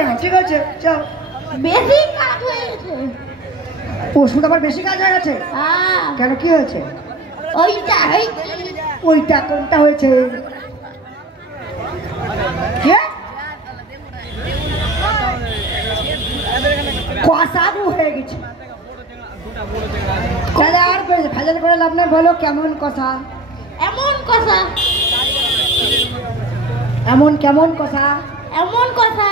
কেন? ঠিক আছে যাও। বেশি কাজ হয়ে গেছে। ওষুধ আবার বেশি কাজ হয়ে গেছে? কেন কি হয়েছে? ওইটা কোনটা হয়েছে? কষাবু হয়ে গেছে। আর ভেজাল করে লাভ নাই, বলো কেমন কষা? এমন কষা। এমন কেমন কষা? এমন কষা।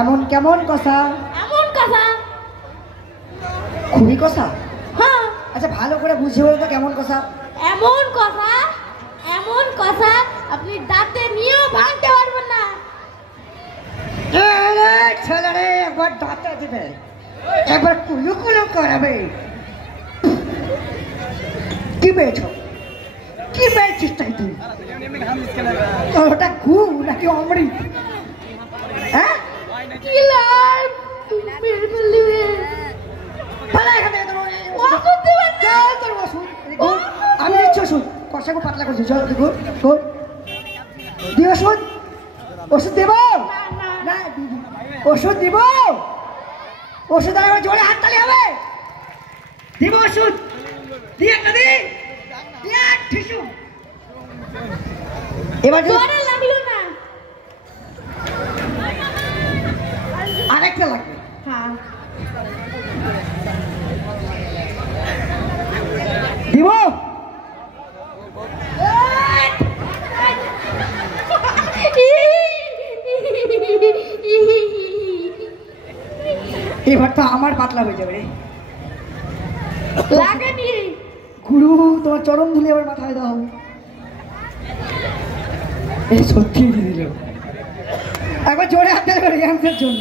এমন কেমন কষা? এমন কষা। খুবই কষা? হ্যাঁ। আচ্ছা ভালো করে বুঝিয়ে বলতো কেমন কষা? এমন কষা, এমন কষা আপনি দাঁতে নিয়েও ভাঙতে পারবেন না। ছেলে একবার দাঁতে দিবে, একবার কুলু কুলু করাবে। কি পেয়েছ? কি পেয়েছিস তাই তুই? ওটা ঘু নাকি অমৃত? হ্যাঁ আমি দিচ্ছি ওষুধ। কষা খুব পাতলা করছি, চল দি ওষুধ। ওষুধ দেব না? ওষুধ দিব। ওষুধ আমার জোরে হাত তালি হবে। দিব ওষুধ। দিয়ে একটা দি। এবার লাগলো না, আরেকটা লাগবে। হ্যাঁ দিব। এবার তো আমার পাতলা হয়ে যাবে রে। লাগেনি গুরু, তোমার চরণ ধুলে এবার মাথায় দাও। এই সত্যি দিল। একবার জোরে হাত দেবে জন্য।